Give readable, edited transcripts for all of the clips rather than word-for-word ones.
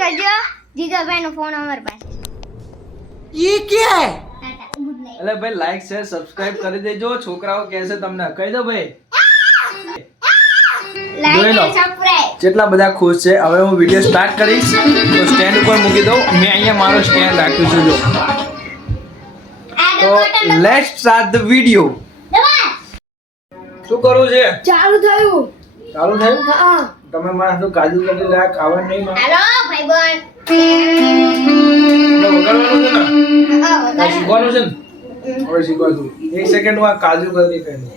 કરજો જીગાભાઈ નો ફોન અમાર પાસે ये क्या है? ટાટા ગુડ નાઈટ એટલે ભાઈ લાઈક શેર સબસ્ક્રાઇબ કરી દેજો. છોકરાઓ કહેશે તમને કહી દો ભાઈ. લાઈક જોઈ લો. અને સબસ્ક્રાઇબ જેટલા બધા ખુશ છે. હવે હું વિડિયો સ્ટાર્ટ કરીશ તો સ્ટેન્ડ ઉપર મૂકી દઉં. મેં અહીંયા મારો સ્ટેન્ડ રાખ્યું છે જો. તો લેટ્સ સ્ટાર્ટ ધ વિડિયો. શું કરવું છે? ચાલુ થયું ચાલુ થયું? હા તમે મારા હાથું કાજુ કરી લે ખાવા નહીં માં. હાલો ભાઈબંધ વગાડવાનું છે ને? હા વગાડો શીખવાનું છે ને? હવે શીખવા છું. 1 સેકન્ડ હું આ કાજુ કરી કહી દઉં.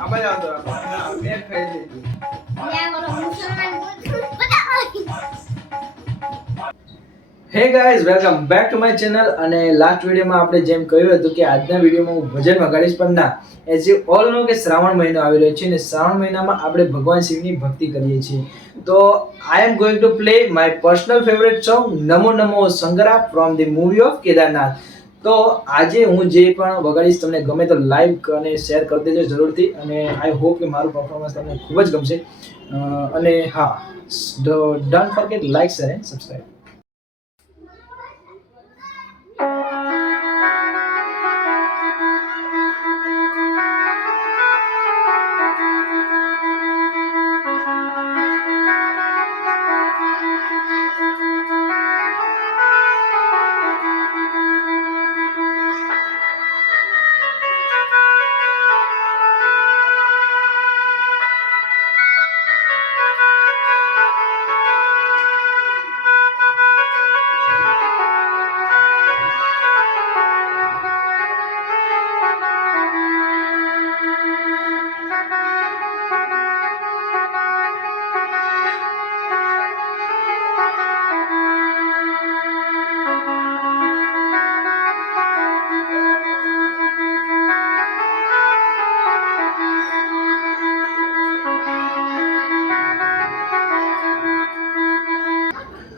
આ બાજુ આવતો રહો. મેં ખાઈ લીધું. Hey guys welcome back to my channel. અને લાસ્ટ વિડીયોમાં આપણે જેમ કહ્યું હતું કે આજના વિડીયોમાં હું ભજન વગાડીશ, પણ ના, એઝ યુ ઓલ નો કે શ્રાવણ મહિનો આવી રહ્યો છે અને શ્રાવણ મહિનામાં આપણે ભગવાન શિવની ભક્તિ કરીએ છીએ. તો I am going to play my personal favourite song Namo Namo Shankara from the movie of Kedarnath. તો આજે હું જે પણ વગાડીશ તમને ગમે તો લાઈક અને શેર કરી દેજો જરૂરથી. અને આઈ હોપ કે મારું પરફોર્મન્સ તમને ખૂબ જ ગમશે. અને હા, don't forget like share and subscribe.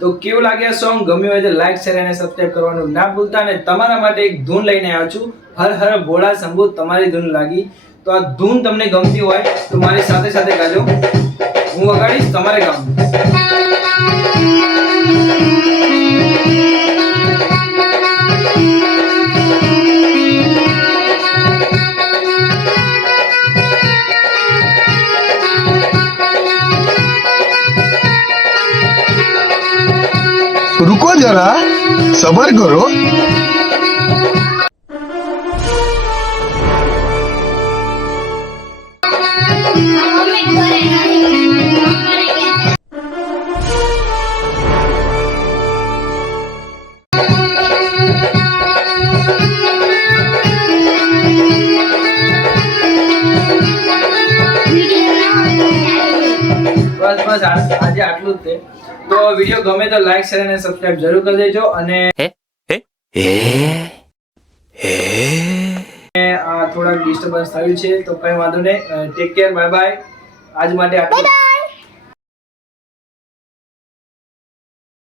તો કેવું લાગે આ સોંગ? ગમ્યું હોય તો લાઈક શેર અને સબસ્ક્રાઇબ કરવાનું ના ભૂલતા. અને તમારા માટે એક ધૂન લઈને આવ્યો છું. હર હર ભોળા શંભુ તમારી ધૂન લાગી. તો આ ધૂન તમને ગમતી હોય તો મારી સાથે સાથે ગાજો. હું વગાડીશ, તમારે ગાવાનું. रुको जरा सबर करो. બસ આજે આટલું જ છે. તો વિડીયો ગમે તો લાઈક શેર અને સબસ્ક્રાઇબ જરૂર કરી દેજો. અને આ થોડાક ડિસ્ટર્બન્સ થયું છે તો કઈ વાંધો નહીં. Take care, bye bye. આજ માટે આટલું.